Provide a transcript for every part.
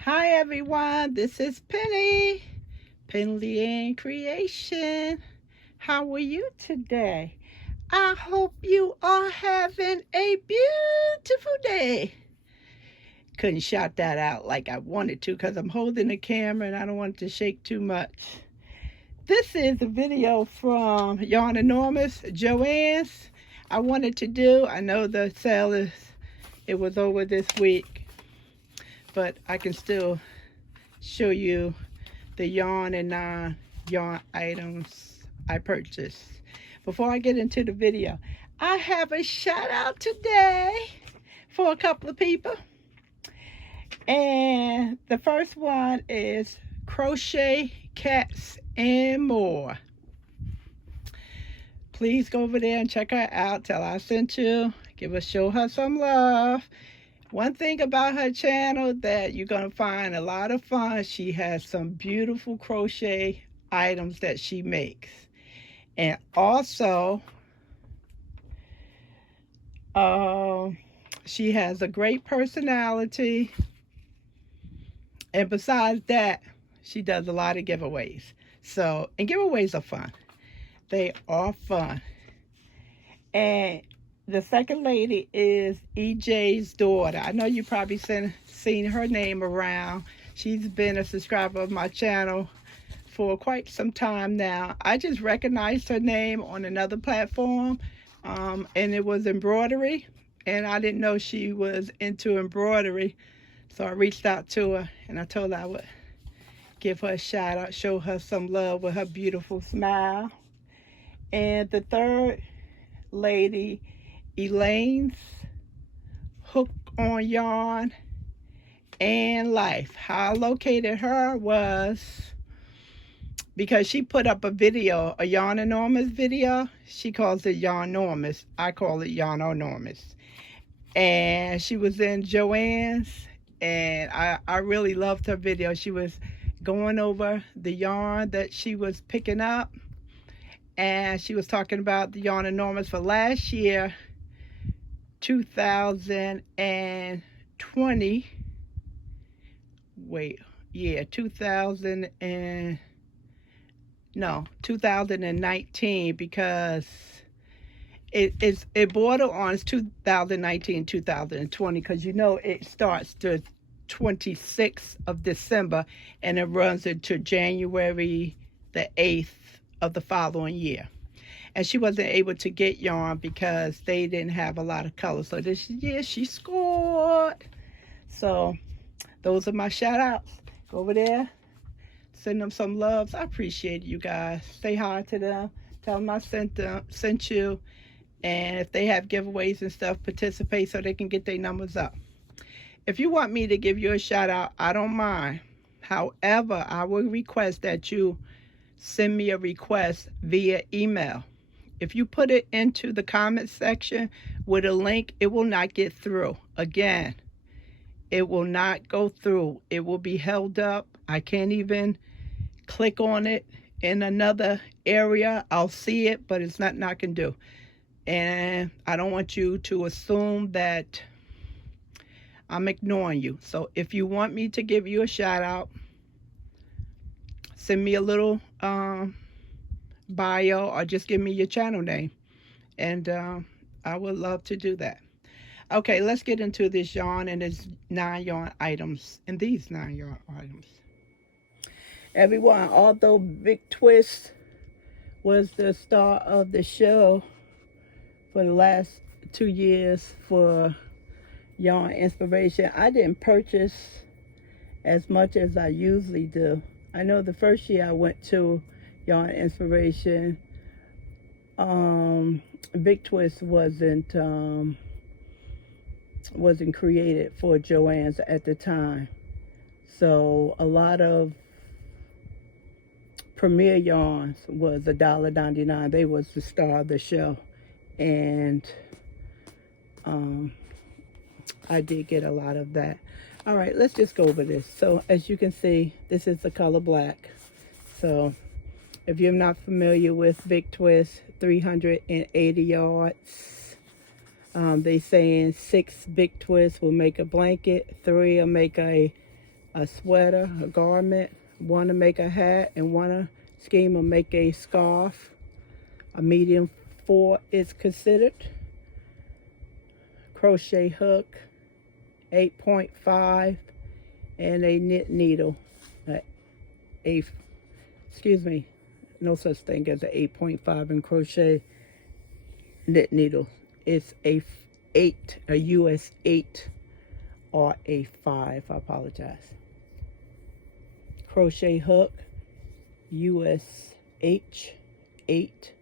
Hi everyone, this is Penley-Ann Creation. How are you today? I hope you are having a beautiful day. Couldn't shout that out like I wanted to because I'm holding the camera and I don't want it to shake too much. This is a video from Yarnormous, JoAnn's. I wanted to do, I know the sale it was over this week, but I can still show you the yarn and non-yarn items I purchased. Before I get into the video, I have a shout out today for a couple of people. And the first one is Crochet Cats and More. Please go over there and check her out. Tell her I sent you. Show her some love. One thing about her channel that you're going to find a lot of fun, she has some beautiful crochet items that she makes. And also, she has a great personality. And besides that, she does a lot of giveaways. And giveaways are fun. They are fun. And the second lady is EJ's daughter. I know you probably seen her name around. She's been a subscriber of my channel for quite some time now. I just recognized her name on another platform, and it was embroidery, and I didn't know she was into embroidery. So I reached out to her, and I told her I would give her a shout out, show her some love with her beautiful smile. And the third lady, Elaine's Hook on Yarn and Life. How I located her was because she put up a video, a Yarnormous video. She calls it Yarnormous. I call it Yarnormous. And she was in JoAnn's, and I really loved her video. She was going over the yarn that she was picking up, and she was talking about the Yarnormous for last year, 2020. 2019, because it border on 2019, 2020, because it starts the 26th of December and it runs into January the 8th of the following year. And she wasn't able to get yarn because they didn't have a lot of colors. So this year she scored. So those are my shout outs. Go over there, send them some loves. I appreciate you guys. Say hi to them. Tell them I sent you. And if they have giveaways and stuff, participate so they can get their numbers up. If you want me to give you a shout out, I don't mind. However, I will request that you send me a request via email. If you put it into the comment section with a link, it will not get through. Again, it will not go through. It will be held up. I can't even click on it in another area. I'll see it, but it's nothing I can do. And I don't want you to assume that I'm ignoring you. So if you want me to give you a shout out, send me a little bio or just give me your channel name. And I would love to do that. Okay, let's get into this yarn and these 9 yarn items. Everyone, although Big Twist was the star of the show for the last 2 years for yarn inspiration, I didn't purchase as much as I usually do. I know the first year I went to yarn inspiration, Big Twist wasn't created for JoAnn's at the time. So a lot of Premier yarns was $1.99. They was the star of the show. And I did get a lot of that. All right, let's just go over this. So as you can see, this is the color black. So if you're not familiar with Big Twist, 380 yards. They saying 6 big twists will make a blanket, 3 will make a a sweater, a garment, one to make a hat, and one scheme will make a scarf. A medium 4 is considered. Crochet hook, 8.5, and a knit needle. Excuse me, no such thing as an 8.5 in crochet knit needle. It's a US 8 or a 5. I apologize. Crochet hook, US H 8,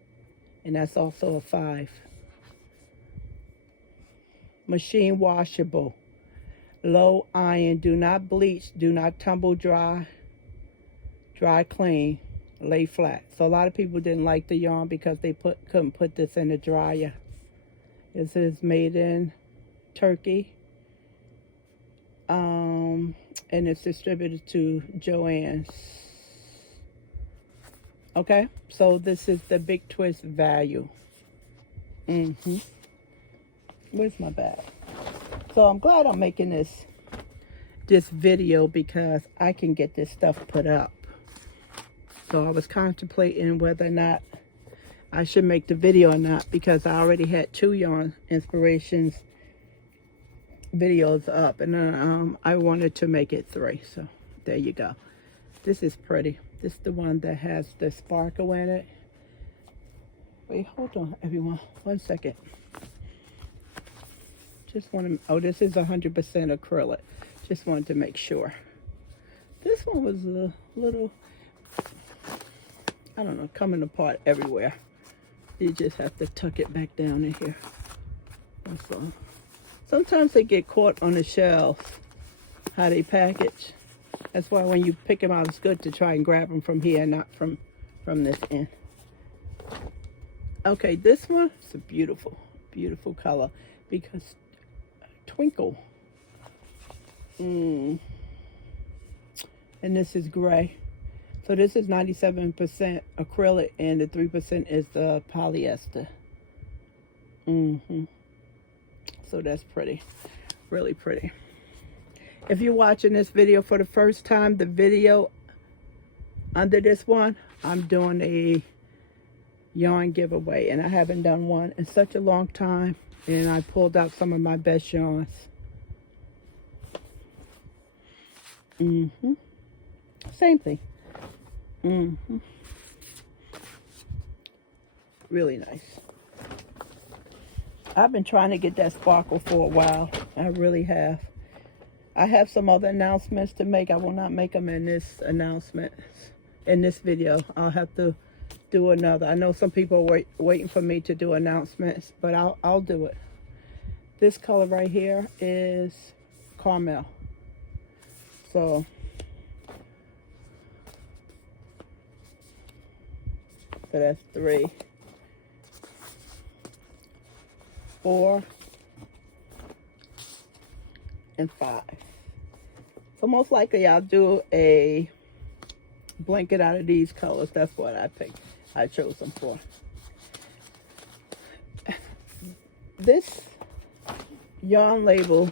and that's also a 5. Machine washable, low iron, do not bleach, do not tumble dry, dry clean, lay flat. So a lot of people didn't like the yarn because they couldn't put this in the dryer. This is made in Turkey, and it's distributed to JoAnn. Okay, so this is the Big Twist value. Where's my bag? So I'm glad I'm making this video because I can get this stuff put up. So I was contemplating whether or not I should make the video or not, because I already had 2 yarn inspirations videos up, and I wanted to make it 3. So there you go. This is pretty. This is the one that has the sparkle in it. Wait, hold on, everyone. 1 second. Just want to, oh, this is 100% acrylic. Just wanted to make sure. This one was a little, I don't know, coming apart everywhere. You just have to tuck it back down in here. That's all. Sometimes they get caught on the shelves, how they package. That's why when you pick them out, it's good to try and grab them from here, not from this end. Okay, this one is a beautiful, beautiful color because twinkle. And this is gray. So this is 97% acrylic and the 3% is the polyester. So that's pretty, really pretty. If you're watching this video for the first time, the video under this one, I'm doing a yarn giveaway, and I haven't done one in such a long time, and I pulled out some of my best yarns. Same thing. Really nice. I've been trying to get that sparkle for a while. I really have. I have some other announcements to make. I will not make them in this announcement, in this video. I'll have to do another. I know some people are waiting for me to do announcements, but I'll do it. This color right here is caramel. So that's 3, 4, and 5. So most likely I'll do a blanket out of these colors. That's what I picked. I chose them for. This yarn label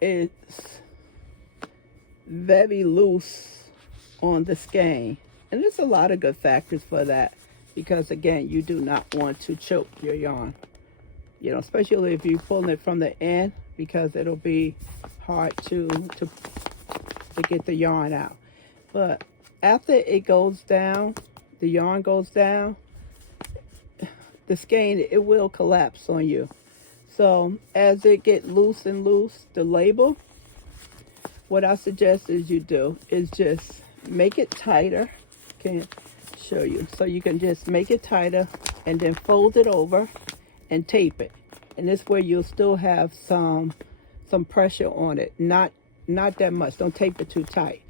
is very loose on the skein, and there's a lot of good factors for that, because again, you do not want to choke your yarn, you know, especially if you're pulling it from the end, because it'll be hard to get the yarn out. But after it goes down, the yarn goes down, the skein, it will collapse on you. So as it get loose and loose, the label, what I suggest is you do is just make it tighter. Can show you. So you can just make it tighter and then fold it over and tape it. And this way you'll still have some pressure on it. Not that much. Don't tape it too tight.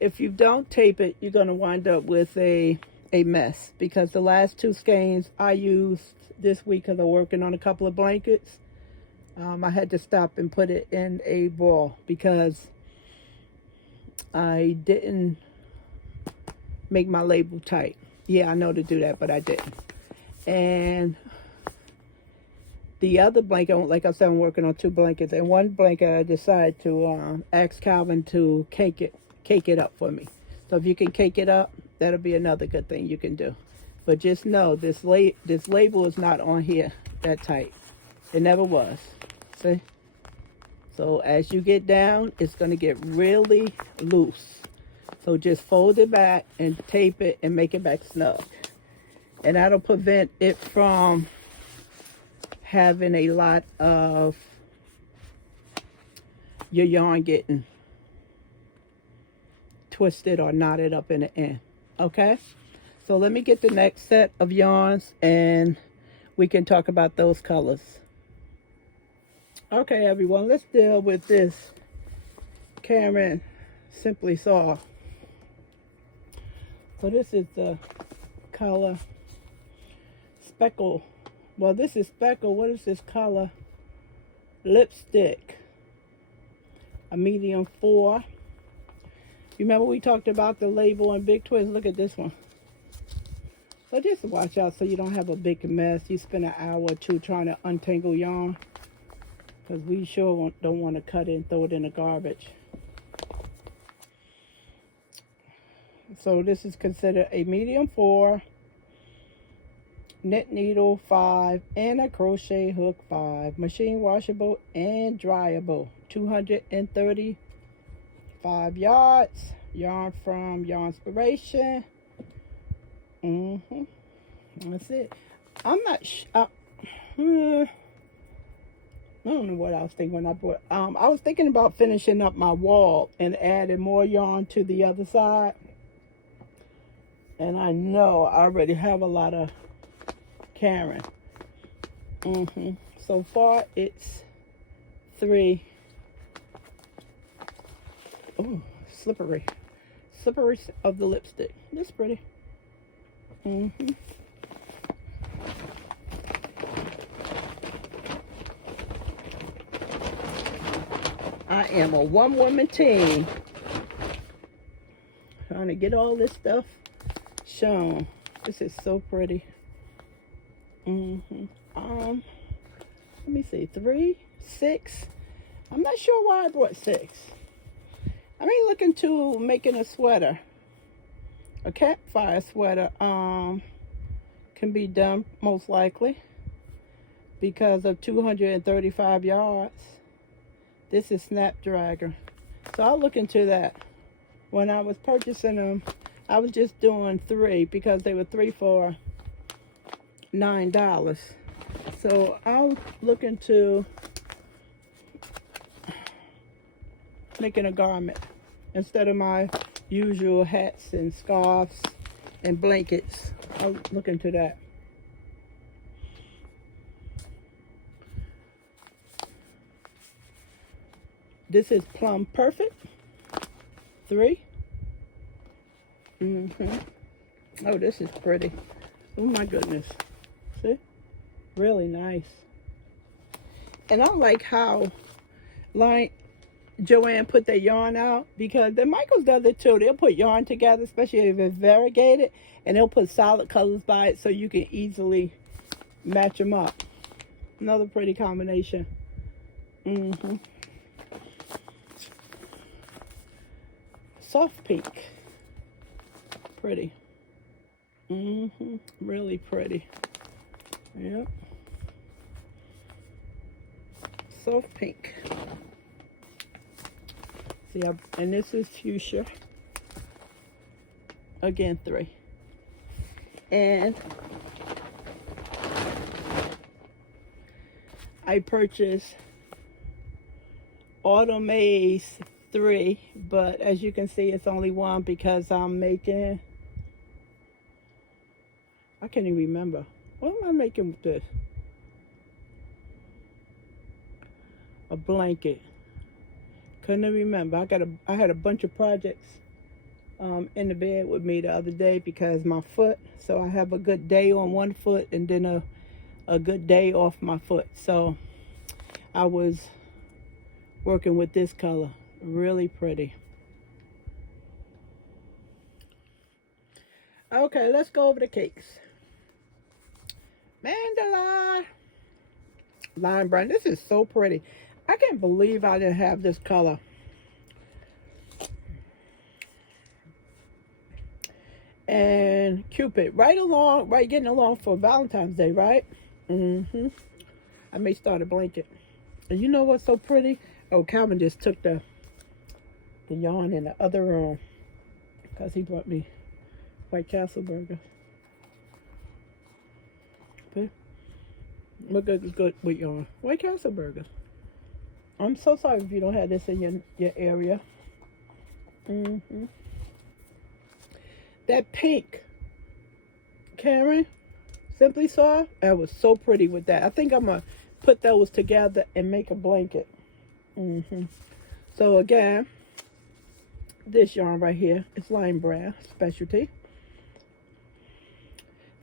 If you don't tape it, you're going to wind up with a mess, because the last 2 skeins I used this week, because I'm working on a couple of blankets, I had to stop and put it in a ball because I didn't make my label tight. Yeah, I know to do that, but I didn't. And the other blanket, like I said, I'm working on 2 blankets, and one blanket I decided to ask Calvin to cake it up for me. So if you can cake it up, that'll be another good thing you can do. But just know this label is not on here that tight. It never was. See? So as you get down, it's going to get really loose. So just fold it back and tape it and make it back snug. And that'll prevent it from having a lot of your yarn getting twisted or knotted up in the end. Okay? So let me get the next set of yarns and we can talk about those colors. Okay, everyone, let's deal with this Cameron Simply Soft. So this is the color Speckle. Well, this is Speckle. What is this color? Lipstick. A medium 4. Remember we talked about the label and Big Twist? Look at this one. So just watch out so you don't have a big mess. You spend an hour or 2 trying to untangle yarn. Because we sure don't want to cut it and throw it in the garbage. So this is considered a medium 4, knit needle 5, and a crochet hook 5. Machine washable and dryable. 235 yards. Yarn from Yarnspiration. That's it. I'm not I don't know what I was thinking when I brought. I was thinking about finishing up my wall and adding more yarn to the other side. And I know I already have a lot of Karen. So far it's 3. Oh, slippery. Slippery of the lipstick. That's pretty. I am a one-woman team. Trying to get all this stuff shown. This is so pretty. Let me see. 3, 6. I'm not sure why I brought 6. I mean, looking to making a sweater. A campfire sweater can be done most likely because of 235 yards. This is Snapdragon. So I'll look into that. When I was purchasing them, I was just doing 3 because they were 3 for $9. So I'll look into making a garment instead of my usual hats and scarves and blankets. I'll look into that. This is Plum Perfect 3. Oh, this is pretty. Oh my goodness. See? Really nice. And I like how JoAnn put their yarn out, because the Michaels does it too. They'll put yarn together, especially if it's variegated, and they'll put solid colors by it so you can easily match them up. Another pretty combination. Soft pink. Pretty. Really pretty. Yep. Soft pink. See, and this is Fuchsia. Again, 3. And I purchased Autumn Maze 3, but as you can see, it's only 1 because I'm making, I can't even remember. What am I making with this? A blanket. Couldn't even remember. I had a bunch of projects in the bed with me the other day because my foot. So I have a good day on one foot and then a good day off my foot. So I was working with this color. Really pretty. Okay, let's go over the cakes. Mandala. Lime brown. This is so pretty. I can't believe I didn't have this color. And Cupid, right getting along for Valentine's Day, right? I may start a blanket. And you know what's so pretty? Oh, Calvin just took the yarn in the other room because he brought me White Castle burgers. Okay. What good is good with yarn? White Castle burgers. I'm so sorry if you don't have this in your area. That pink, Karen, Simply Soft, that was so pretty with that. I think I'm going to put those together and make a blanket. So again, this yarn right here is lime brown specialty.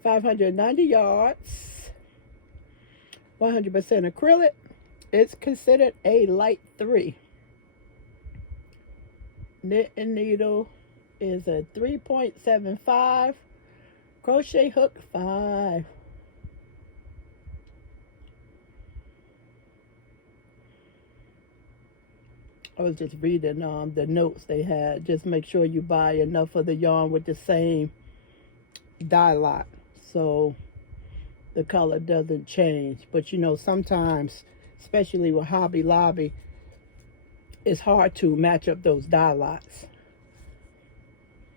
590 yards, 100% acrylic. It's considered a light 3. Knit and needle is a 3.75. Crochet hook 5. I was just reading the notes they had. Just make sure you buy enough of the yarn with the same dye lot, so the color doesn't change. But you know, sometimes, especially with Hobby Lobby, it's hard to match up those dye lots.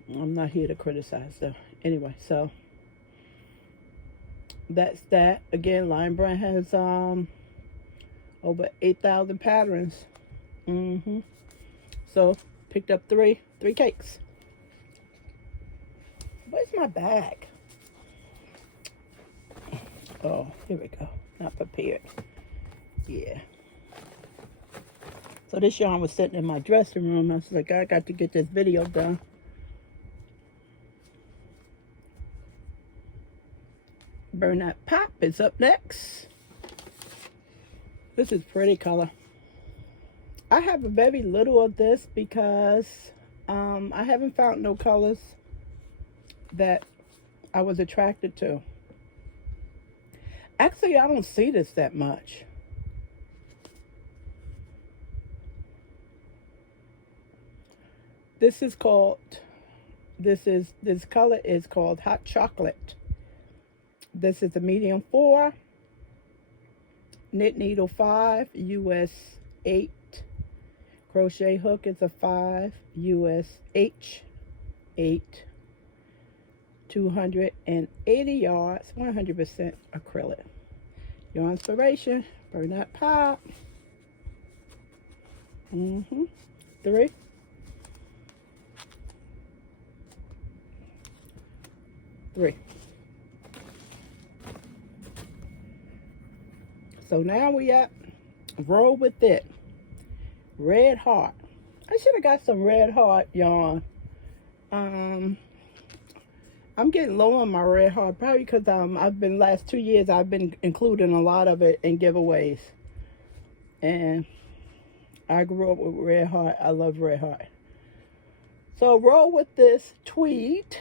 I'm not here to criticize though. Anyway, so that's that. Again, Lime Brand has over 8,000 patterns. So picked up three cakes. Where's my bag? Oh, here we go. Not prepared. Yeah. So this yarn was sitting in my dressing room. I was like, I got to get this video done. Burn That Pop is up next. This is pretty color. I have a very little of this because I haven't found no colors that I was attracted to. Actually, I don't see this that much. This color is called Hot Chocolate. This is a medium 4, knit needle 5, US 8, crochet hook is a 5, US H 8, 280 yards, 100% acrylic. Your inspiration, Burn That Pop. 3. So now we at Roll With It. Red Heart. I should have got some Red Heart yarn. I'm getting low on my Red Heart, probably because last 2 years I've been including a lot of it in giveaways. And I grew up with Red Heart. I love Red Heart. So roll with this tweed.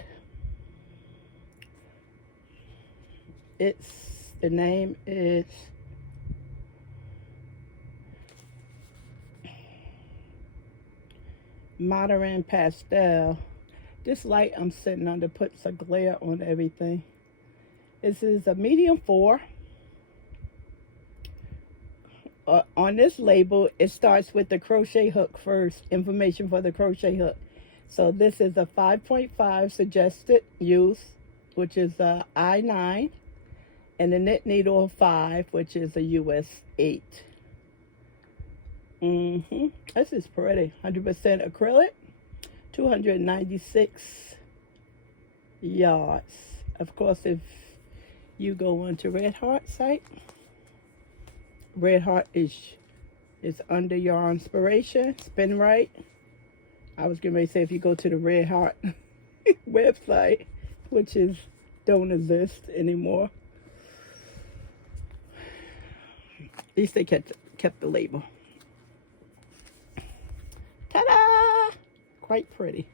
The name is Modern Pastel. This light I'm sitting under puts a glare on everything. This is a medium 4. On this label, it starts with the crochet hook first. Information for the crochet hook. So this is a 5.5 suggested use, which is a I9. And the knit needle 5, which is a US 8. This is pretty. 100% acrylic. 296 yards. Of course, if you go onto Red Heart site, Red Heart is under your inspiration. Spin right. I was going to say if you go to the Red Heart website, which don't exist anymore. At least they kept the label. Ta-da! Quite pretty.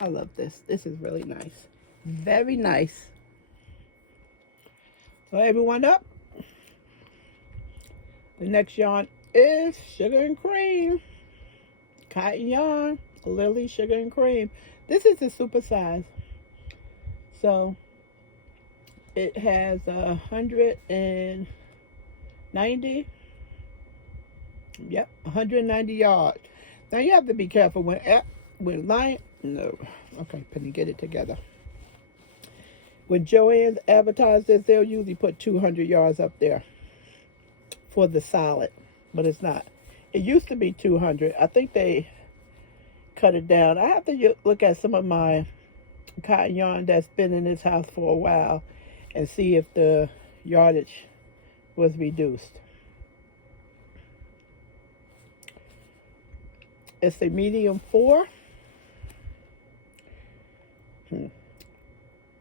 I love this. This is really nice. Very nice. So everyone up. The next yarn is Sugar and Cream. Cotton yarn, Lily Sugar and Cream. This is a super size. So it has 190. Yep, 190 yards. Now you have to be careful when line. No, okay, Penny, get it together. When JoAnn advertises this, they'll usually put 200 yards up there for the solid, but it's not. It used to be 200. I think they cut it down. I have to look at some of my cotton yarn that's been in this house for a while and see if the yardage was reduced. It's a medium 4.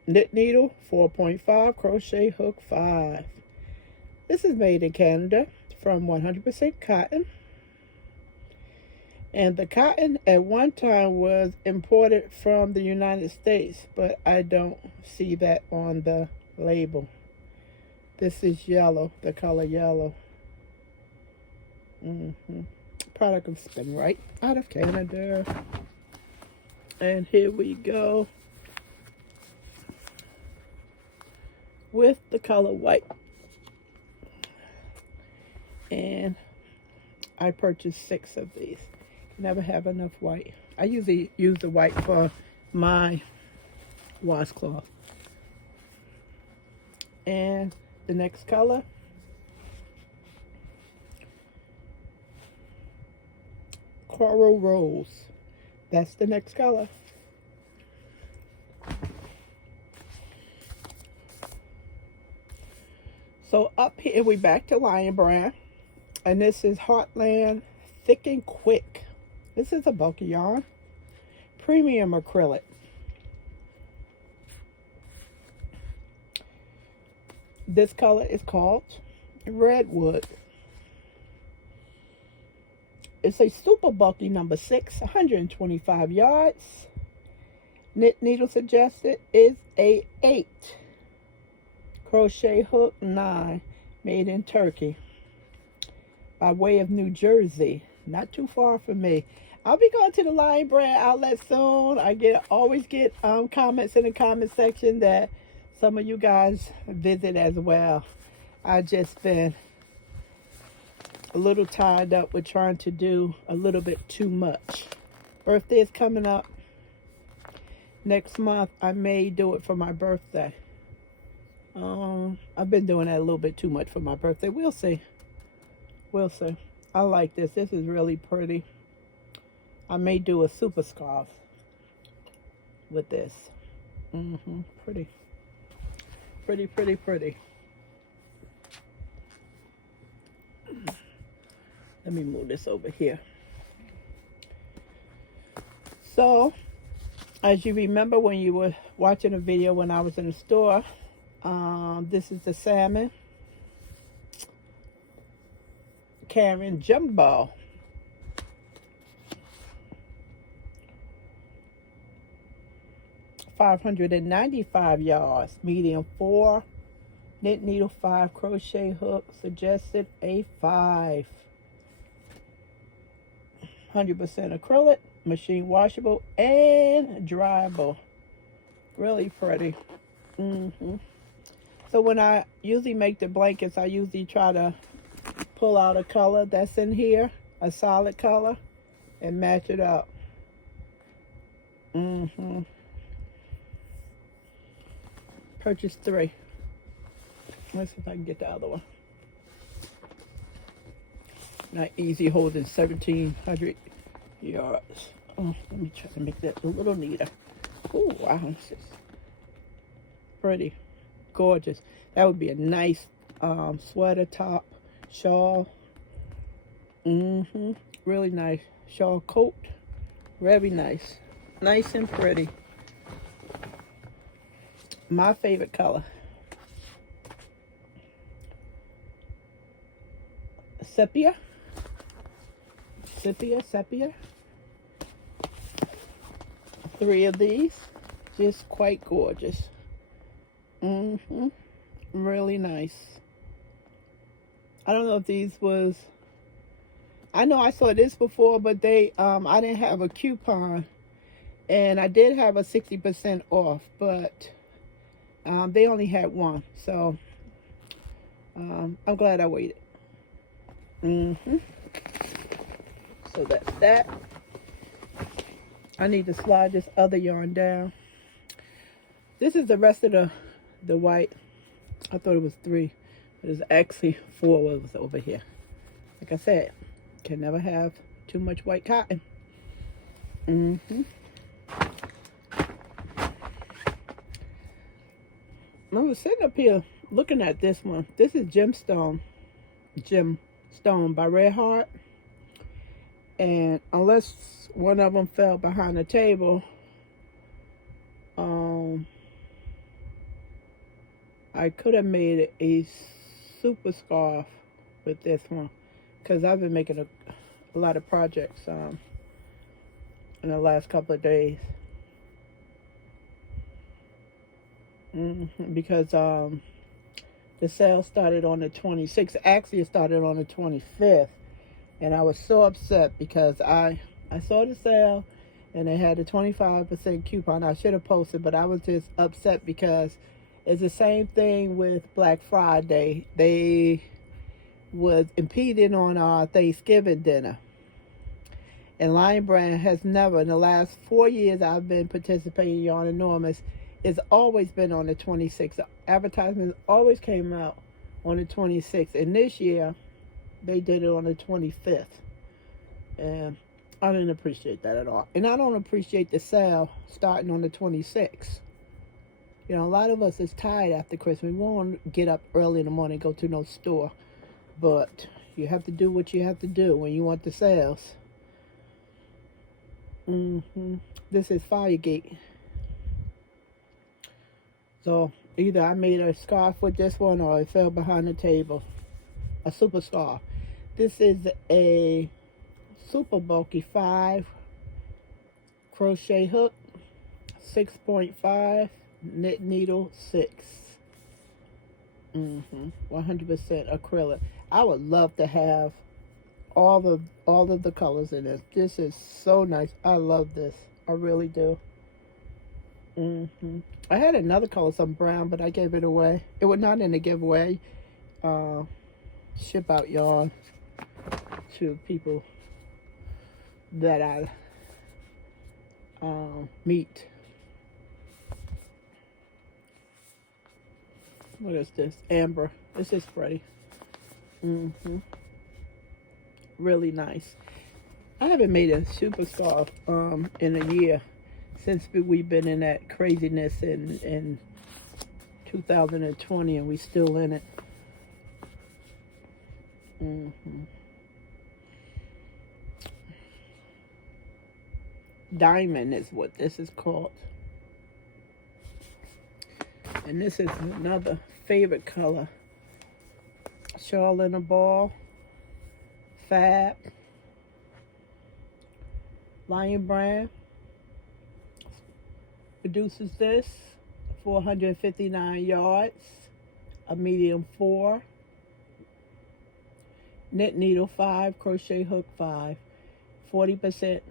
Knit needle 4.5, crochet hook 5. This is made in Canada from 100% cotton. And the cotton at one time was imported from the United States, but I don't see that on the label. This is yellow, the color yellow. Product of Spin Right out of Canada. And here we go with the color white. And I purchased 6 of these. Never have enough white. I usually use the white for my washcloth. And the next color, Coral Rose. That's the next color. So up here, we back to Lion Brand. And this is Heartland Thick and Quick. This is a bulky yarn. Premium acrylic. This color is called Redwood. It's a super bulky number 6, 125 yards. Knit needle suggested is a 8. Crochet hook 9, made in Turkey by way of New Jersey, not too far from me. I'll be going to the Lion Brand outlet soon. I always get comments in the comment section that some of you guys visit as well. I've just been a little tied up with trying to do a little bit too much. Birthday is coming up next month. I may do it for my birthday. I've been doing that a little bit too much for my birthday. We'll see. We'll see. I like this. This is really pretty. I may do a super scarf with this. Pretty. Pretty, pretty, pretty. Let me move this over here. So, as you remember when you were watching a video when I was in the store, this is the salmon Karen Jumbo. $595 yards, medium 4, knit needle 5, crochet hook suggested a 5. 100% acrylic, machine washable and dryable. Really pretty. So when I usually make the blankets, I usually try to pull out a color that's in here, a solid color, and match it up. Purchased 3. Let's see if I can get the other one. Not easy holding 1,700 yards. Oh, let me try to make that a little neater. Oh, wow. This is pretty. Gorgeous. That would be a nice sweater top, shawl. Really nice. Shawl coat. Very nice. Nice and pretty. My favorite color. Sepia. Sepia. 3 of these. Just quite gorgeous. Really nice. I don't know if these was, I know I saw this before, but they, I didn't have a coupon, and I did have a 60% off, but they only had one, so I'm glad I waited. So that's that. I need to slide this other yarn down. This is the rest of the white. I thought it was 3, but it's actually 4 was over here. Like I said, can never have too much white cotton. I was sitting up here looking at this one. This is Gemstone by Red Heart. And unless one of them fell behind the table, I could have made a super scarf with this one, because I've been making a lot of projects in the last couple of days. Because the sale started on the 26th. Actually, it started on the 25th. And I was so upset because I saw the sale and they had a 25% coupon. I should have posted, but I was just upset because it's the same thing with Black Friday. They was impeding on our Thanksgiving dinner. And Lion Brand has never, in the last 4 years I've been participating in Yarnormous, it's always been on the 26th. The advertisements always came out on the 26th. And this year, they did it on the 25th. And I didn't appreciate that at all. And I don't appreciate the sale starting on the 26th. You know, a lot of us is tired after Christmas. We won't get up early in the morning and go to no store. But you have to do what you have to do when you want the sales. This is Firegate. So either I made a scarf with this one or it fell behind the table. A super scarf. This is a super bulky 5 crochet hook, 6.5 knit needle 6. 100% acrylic. I would love to have all of the colors in this. This is so nice. I love this. I really do. I had another color, some brown, but I gave it away. It was not in the giveaway. Ship out yarn to people that I meet. What is this? Amber. This is pretty. Really nice. I haven't made a super scarf in a year since we've been in that craziness in 2020, and we still in it. Diamond is what this is called. And this is another favorite color. Shawl in a Ball. Fab. Lion Brand produces this. 459 yards. A medium 4. Knit needle 5. Crochet hook 5. 40%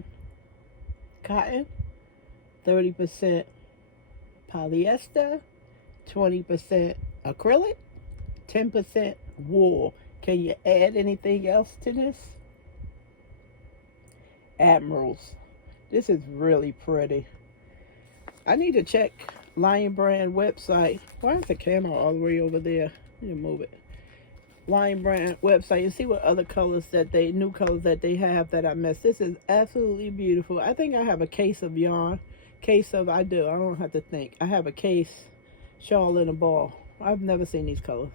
cotton. 30% polyester. 20% acrylic. 10% wool. Can you add anything else to this? Admirals. This is really pretty. I need to check Lion Brand website. Why is the camera all the way over there? Let me move it. Lion Brand website and see what other colors new colors that they have that I missed. This is absolutely beautiful. I think I have a case of yarn. I don't have to think. I have a case, shawl in a ball. I've never seen these colors.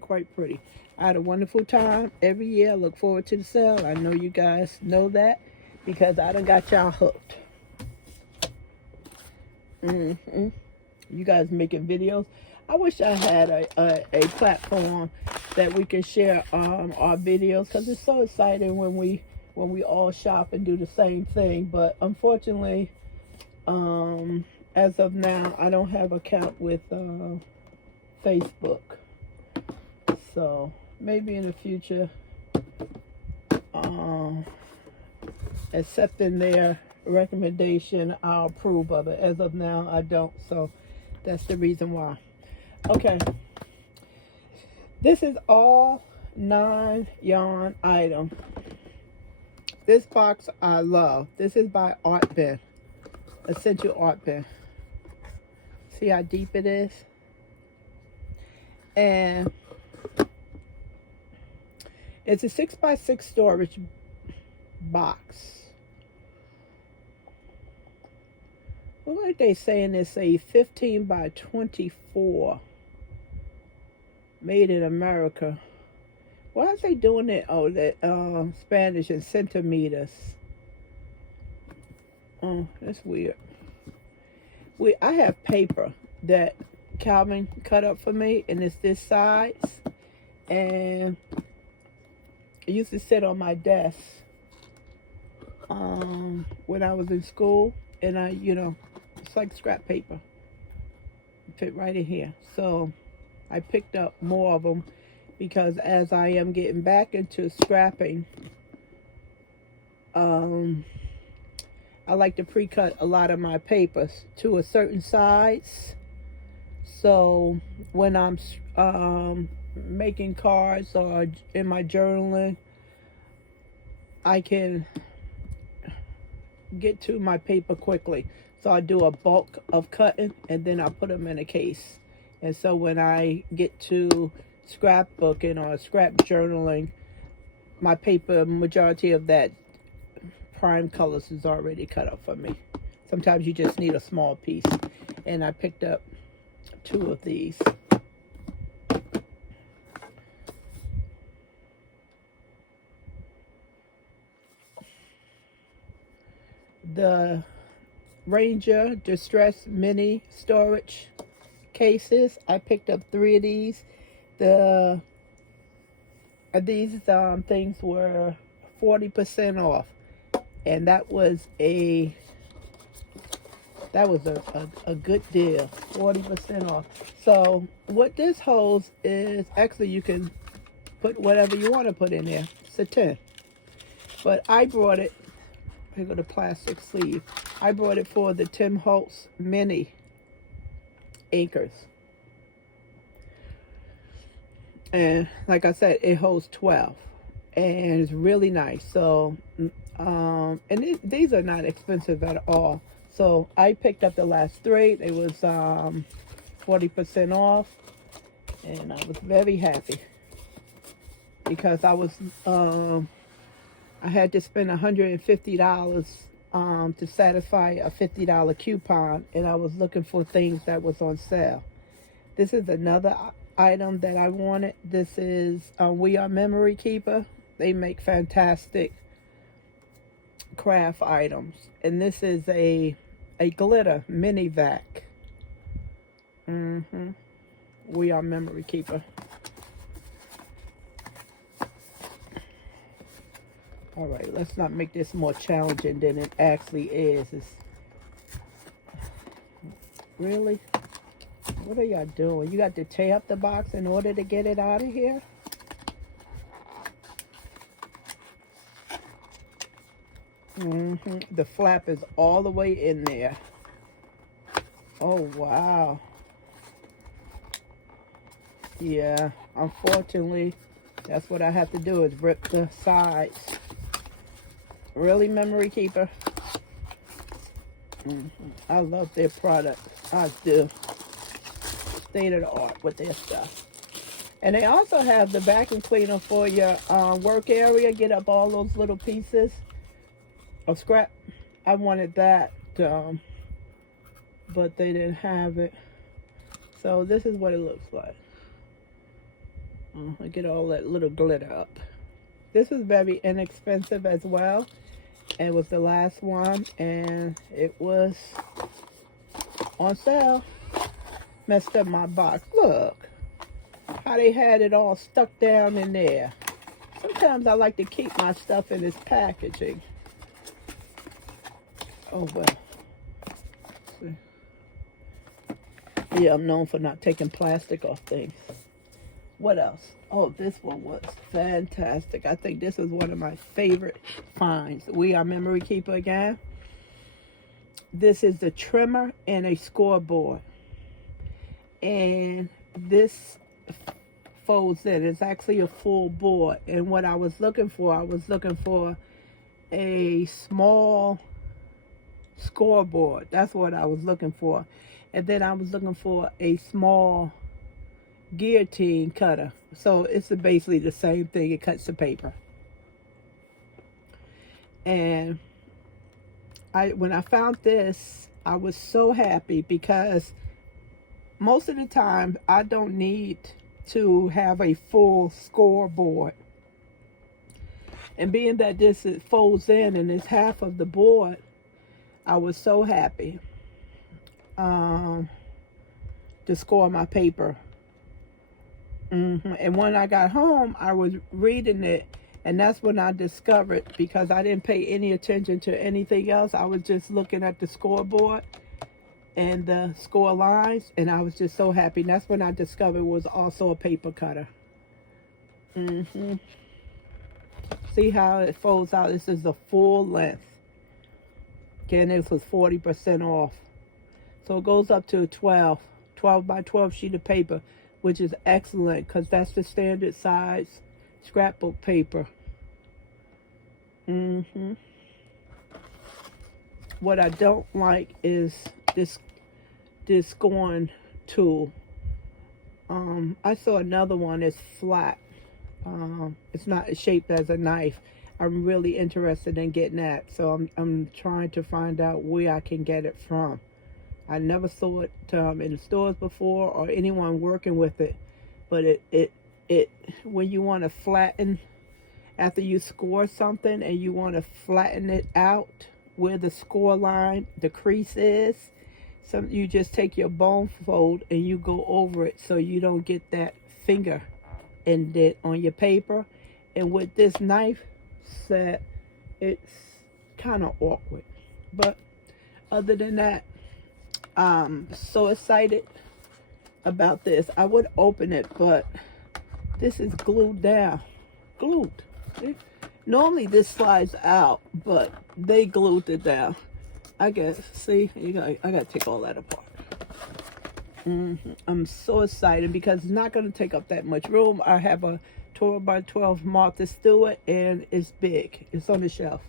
Quite pretty. I had a wonderful time every year. I look forward to the sale. I know you guys know that because I done got y'all hooked. You guys making videos. I wish I had a platform that we could share our videos, because it's so exciting when we all shop and do the same thing. But unfortunately, as of now, I don't have an account with Facebook. So maybe in the future, accepting their recommendation, I'll approve of it. As of now, I don't. So that's the reason why. Okay. This is all 9 yarn item. This box I love. This is by Art Bin. Essential Art Bin. See how deep it is? And it's a 6x6 storage box. What are they saying? It's a 15 by 24. Made in America. Why are they doing it? Oh, that Spanish in centimeters. Oh, that's weird. I have paper that Calvin cut up for me, and it's this size. And it used to sit on my desk when I was in school, and it's like scrap paper. It fit right in here. So I picked up more of them because as I am getting back into scrapping, I like to pre-cut a lot of my papers to a certain size. So when I'm making cards or in my journaling, I can get to my paper quickly. So I do a bulk of cutting and then I put them in a case. And so when I get to scrapbooking or scrap journaling, my paper, majority of that prime colors is already cut up for me. Sometimes you just need a small piece. And I picked up 2 of these. The Ranger Distress Mini Storage cases. I picked up 3 of these. These things were 40% off, and that was a good deal. 40% off. So what this holds is, actually you can put whatever you want to put in there. It's a 10. But I brought it. I got a plastic sleeve. I brought it for the Tim Holtz mini anchors. And like I said, it holds 12. And it's really nice. So, these are not expensive at all. So I picked up the last 3. They was 40% off. And I was very happy. Because I was, I had to spend $150 to satisfy a $50 coupon, and I was looking for things that was on sale. This is another item that I wanted. This is We Are Memory Keeper. They make fantastic craft items, and this is a glitter mini vac. We Are Memory Keeper. All right, let's not make this more challenging than it actually is. Really? What are y'all doing? You got to tear up the box in order to get it out of here? The flap is all the way in there. Oh, wow. Yeah, unfortunately, that's what I have to do, is rip the sides. Really, Memory Keeper? I love their product. I do. State of the art with their stuff. And they also have the vacuum cleaner for your work area. Get up all those little pieces of scrap. I wanted that, but they didn't have it. So this is what it looks like. I get all that little glitter up. This was very inexpensive as well. It was the last one, and it was on sale. Messed up my box. Look how they had it all stuck down in there. Sometimes I like to keep my stuff in this packaging. Oh well. See. Yeah, I'm known for not taking plastic off things. What else? Oh, this one was fantastic. I think this was one of my favorite finds. We Are Memory Keeper again. This is the trimmer and a scoreboard. And this folds in. It's actually a full board. And what I was looking for a small scoreboard. That's what I was looking for. And then I was looking for a small guillotine cutter. So it's basically the same thing. It cuts the paper. And when I found this, I was so happy because most of the time I don't need to have a full scoreboard. And being that this folds in and is half of the board, I was so happy to score my paper. And when I got home, I was reading it, and that's when I discovered, because I didn't pay any attention to anything else, I was just looking at the scoreboard and the score lines, and I was just so happy. And that's when I discovered it was also a paper cutter. See how it folds out? This is the full length. Again, this was 40% off. So it goes up to 12 by 12 sheet of paper, which is excellent because that's the standard size scrapbook paper. What I don't like is this scoring tool. I saw another one that's flat. It's not shaped as a knife. I'm really interested in getting that, so I'm trying to find out where I can get it from. I never saw it in the stores before or anyone working with it, but it when you want to flatten after you score something and you want to flatten it out where the score line, the crease is, you just take your bone fold and you go over it so you don't get that finger indent on your paper. And with this knife set, it's kind of awkward, but other than that, I'm so excited about this. I would open it, but this is glued down. See? Normally this slides out, but they glued it down. I guess, see, I gotta take all that apart. I'm so excited because it's not going to take up that much room. I have a 12 by 12 Martha Stewart, and it's big. It's on the shelf.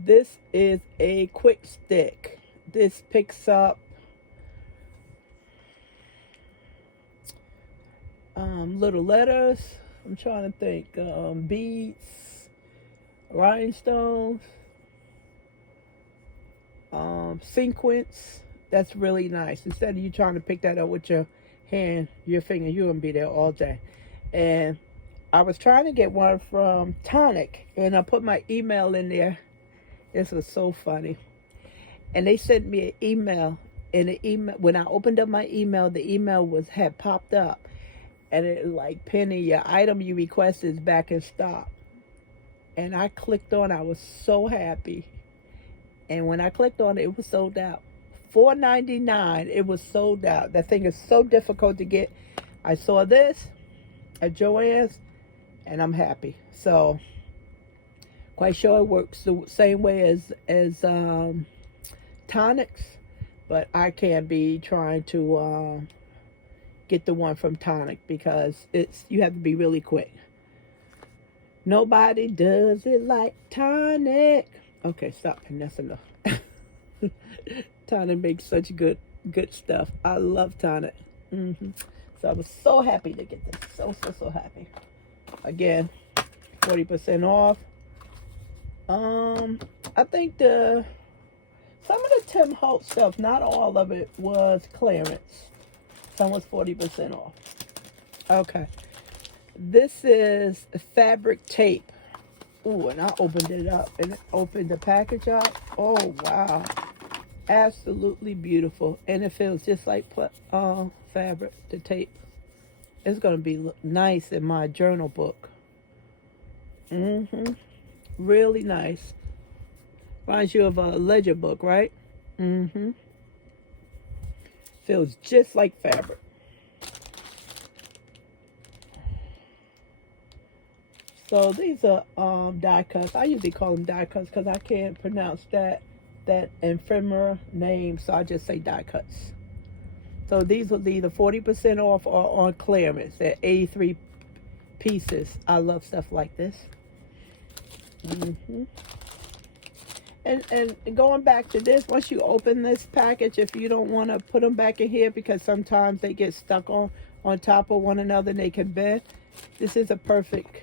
This is a quick stick. This picks up little letters. I'm trying to think. Beads, rhinestones, sequence. That's really nice. Instead of you trying to pick that up with your hand, your finger, you're gonna be there all day. And I was trying to get one from Tonic, and I put my email in there. This was so funny. And they sent me an email, and the email, when I opened up my email, the email had popped up, and it was like, Penny, your item you requested is back in stock. And I clicked on, I was so happy. And when I clicked on it, it was sold out. $4.99, it was sold out. That thing is so difficult to get. I saw this at JoAnn's, and I'm happy. So, quite sure it works the same way as Tonics, but I can't be trying to get the one from Tonic because you have to be really quick. Nobody does it like Tonic. Okay, stop, and that's enough. Tonic makes such good stuff. I love Tonic. So I was so happy to get this. So happy. Again, 40% off. I think some of the Tim Holtz stuff, not all of it, was clearance. Some was 40% off. Okay. This is fabric tape. Ooh, and I opened it up and it opened the package up. Oh, wow. Absolutely beautiful. And it feels just like fabric, the tape. It's going to be nice in my journal book. Really nice. Reminds you of a ledger book, right? Feels just like fabric. So these are die cuts. I usually call them die cuts because I can't pronounce that ephemera name, so I just say die cuts. So these will be either 40% off or on clearance. They're 83 pieces. I love stuff like this. And going back to this, once you open this package, if you don't want to put them back in here because sometimes they get stuck on top of one another and they can bend, this is a perfect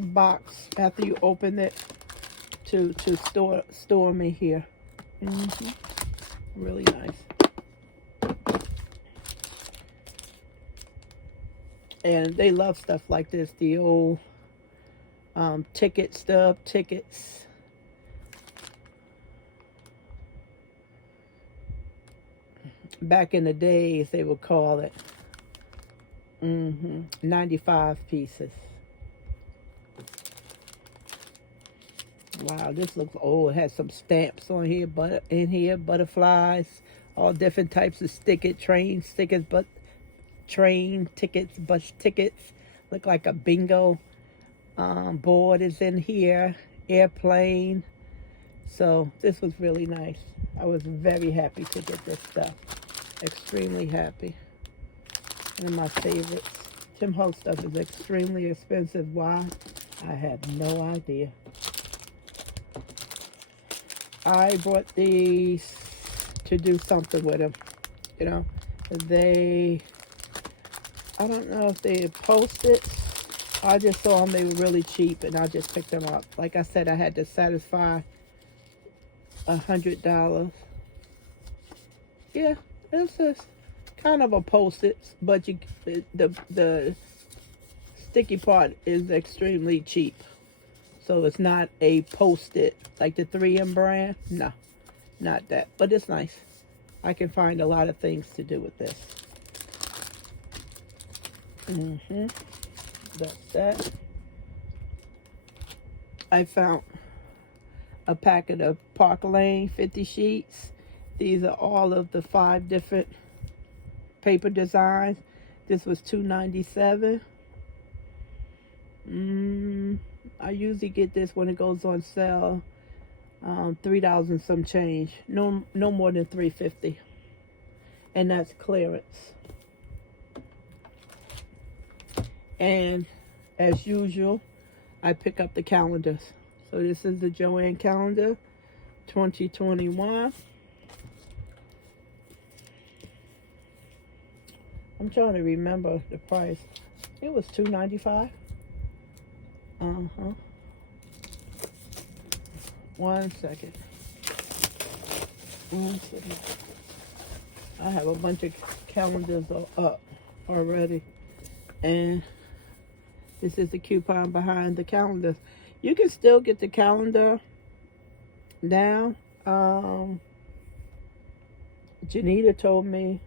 box after you open it to store me here. Really nice. And they love stuff like this, the old ticket stub tickets. Back in the days, they would call it 95 pieces. Wow, this looks old. It has some stamps on here, butterflies, all different types of train stickers, train tickets, bus tickets. Look like a bingo board is in here, airplane. So this was really nice. I was very happy to get this stuff. Extremely happy. One of my favorites. Tim Holtz stuff is extremely expensive. Why? I have no idea. I bought these to do something with them. You know, I don't know if they posted. I just saw them. They were really cheap, and I just picked them up. Like I said, I had to satisfy $100. Yeah, it's just kind of a post-it, but the sticky part is extremely cheap. So it's not a post-it like the 3M brand. No, not that. But it's nice. I can find a lot of things to do with this. That's that. I found a packet of Park Lane 50 sheets. These are all of the 5 different paper designs. This was $2.97. I usually get this when it goes on sale, $3 and some change. No more than $3.50, and that's clearance. And as usual, I pick up the calendars. So this is the JoAnn calendar, 2021. I'm trying to remember the price. It was $2.95. One second. I have a bunch of calendars up already. And this is the coupon behind the calendar. You can still get the calendar now. Janita told me,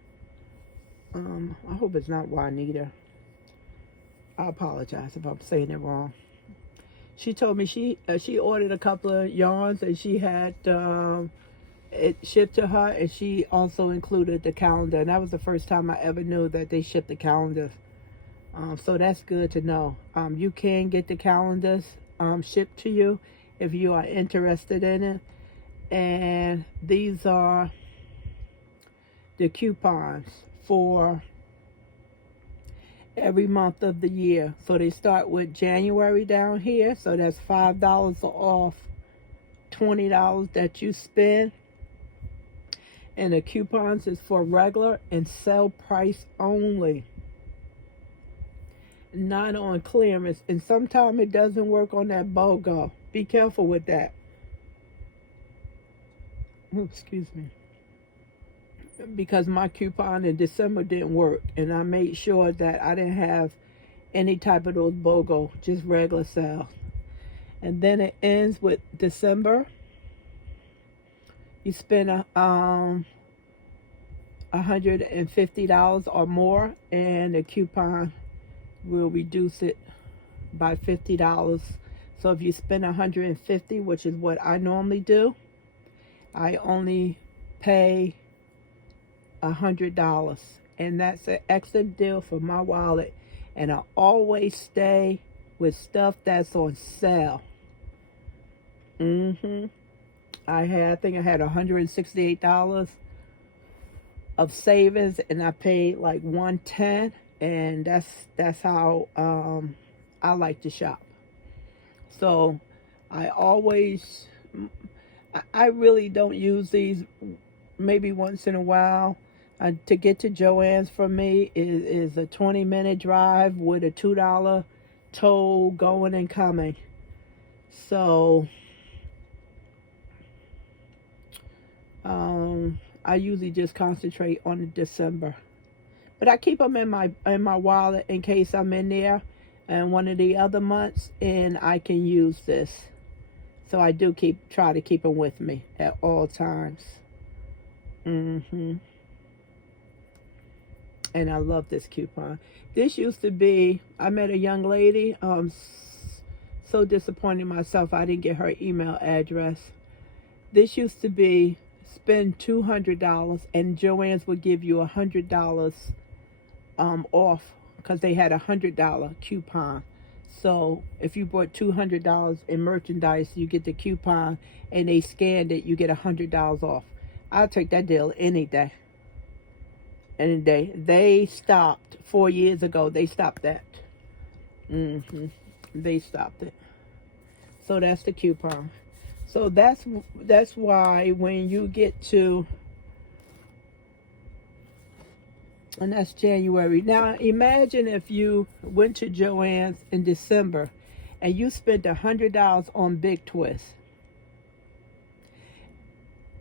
I hope it's not Juanita. I apologize if I'm saying it wrong. She told me she ordered a couple of yarns and she had it shipped to her, and she also included the calendar. And that was the first time I ever knew that they shipped the calendars. So that's good to know. You can get the calendars shipped to you if you are interested in it. And these are the coupons for every month of the year. So they start with January down here. So that's $5 off $20 that you spend. And the coupons is for regular and sale price only. Not on clearance. And sometimes it doesn't work on that BOGO. Be careful with that. Oh, excuse me. Because my coupon in December didn't work, and I made sure that I didn't have any type of those BOGO, just regular sales. And then it ends with December. You spend $150 or more, and the coupon will reduce it by $50. So if you spend $150, which is what I normally do, I only pay $100. And that's an excellent deal for my wallet. And I always stay with stuff that's on sale. I think I had $168 of savings, and I paid like $110, and that's how I like to shop. So I really don't use these. Maybe once in a while. To get to JoAnn's for me is a 20-minute drive with a $2 toll going and coming. So I usually just concentrate on December. But I keep them in my wallet in case I'm in there and one of the other months, and I can use this. So I do try to keep them with me at all times. And I love this coupon. This used to be, I met a young lady. So disappointed in myself I didn't get her email address. This used to be spend $200 and JoAnn's would give you $100 off because they had a $100 coupon. So if you bought $200 in merchandise, you get the coupon, and they scanned it, you get $100 off. I'll take that deal any day. Any day. They stopped 4 years ago. They stopped that. They stopped it. So that's the coupon. So that's why when you get to, and that's January. Now imagine if you went to JoAnn's in December and you spent $100 on Big Twist.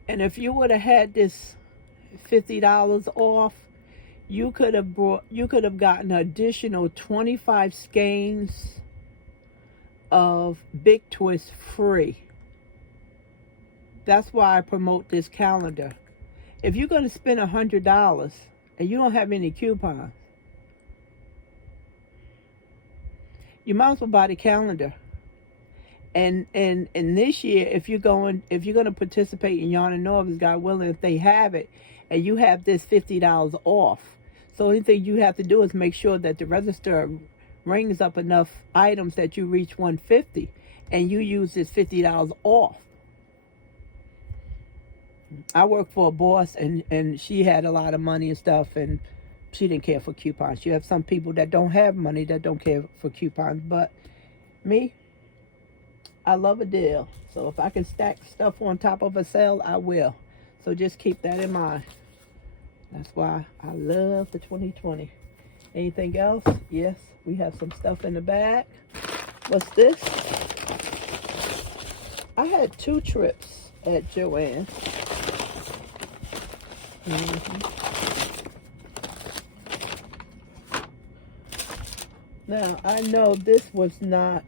And if you would have had this $50 off, you could have gotten an additional 25 skeins of Big Twist free. That's why I promote this calendar. If you're going to spend $100 and you don't have any coupons, you might as well buy the calendar. And this year, if you're going to participate in Yarnormous, God willing, if they have it, and you have this $50 off. So the only thing you have to do is make sure that the register rings up enough items that you reach $150, and you use this $50 off. I work for a boss, and she had a lot of money and stuff, and she didn't care for coupons. You have some people that don't have money that don't care for coupons, but me, I love a deal. So if I can stack stuff on top of a sale, I will. So just keep that in mind. That's why I love the 2020. Anything else? Yes, we have some stuff in the bag. What's this? I had 2 trips at JoAnn. Now, I know this was not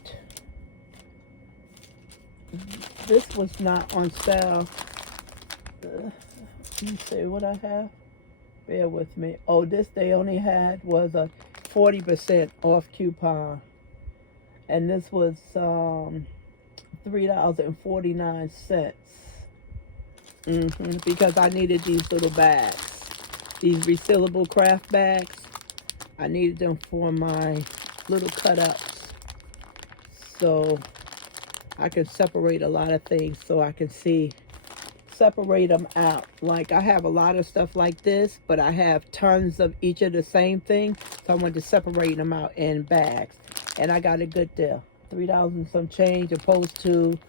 on sale. Let me see what I have. Bear with me. Oh, this they only had was a 40% off coupon. And this was $3.49. Because I needed these little bags. These resealable craft bags. I needed them for my little cut-ups. So I can separate a lot of things, so I can separate them out. Like I have a lot of stuff like this, but I have tons of each of the same thing, so I want to separate them out in bags. And I got a good deal, $3 and some change, opposed to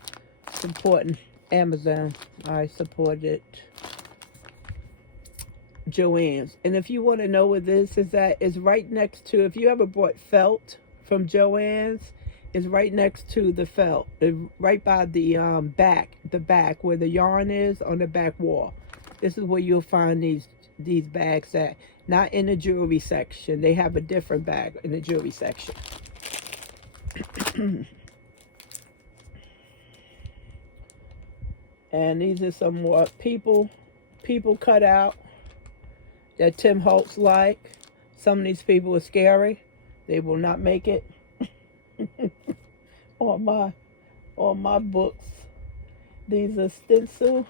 supporting Amazon. I supported JoAnn's. And if you want to know where this is at, it's right next to, if you ever bought felt from JoAnn's, is right next to the felt, right by the back where the yarn is on the back wall. This is where you'll find these bags at. Not in the jewelry section. They have a different bag in the jewelry section. And these are some more people cut out that Tim Holtz like. Some of these people are scary. They will not make it. on my books. These are stencil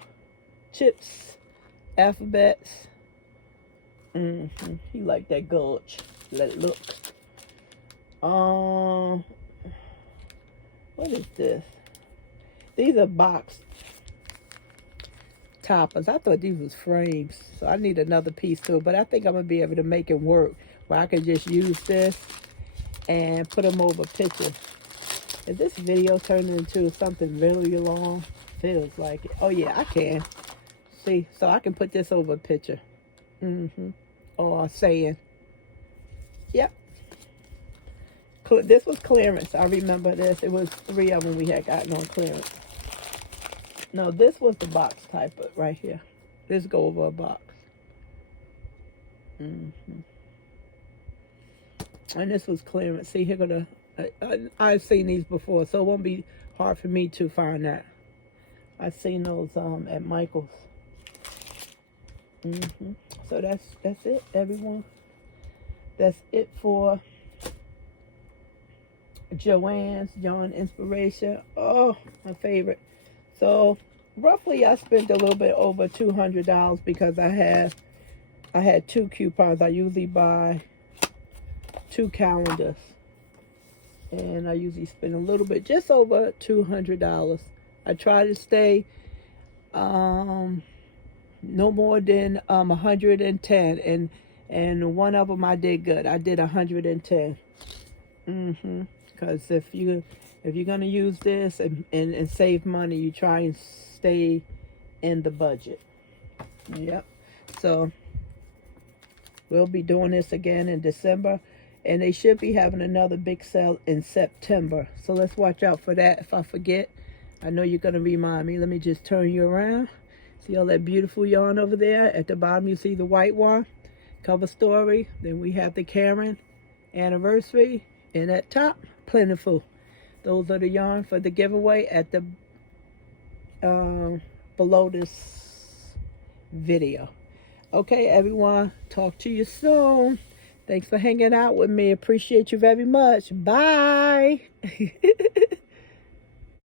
chips, alphabets, He like that gulch. Let it look. What is this? These are box toppers. I thought these was frames, so I need another piece too. But I think I'm gonna be able to make it work where I can just use this and put them over pictures. Is this video turning into something really long? Feels like it. Oh yeah, I can. See, so I can put this over a picture. Or saying. Yep. This was clearance. I remember this. It was 3 of them we had gotten on clearance. No, this was the box type right here. This go over a box. And this was clearance. See, here I've seen these before, so it won't be hard for me to find that. I've seen those at Michael's. So that's it, everyone. That's it for JoAnn's Yarn Inspiration. Oh, my favorite. So roughly I spent a little bit over $200 because I had 2 coupons. I usually buy 2 calendars, and I usually spend a little bit, just over $200. I try to stay no more than 110, and one of them I did good. I did 110. Because if you're gonna use this and save money, you try and stay in the budget. Yep. So we'll be doing this again in December, and they should be having another big sale in September. So let's watch out for that. If I forget, I know you're gonna remind me. Let me just turn you around. See all that beautiful yarn over there? At the bottom you see the white one, cover story. Then we have the Karen anniversary, and at top, plentiful. Those are the yarn for the giveaway at the below this video. Okay, everyone, talk to you soon. Thanks for hanging out with me. Appreciate you very much. Bye.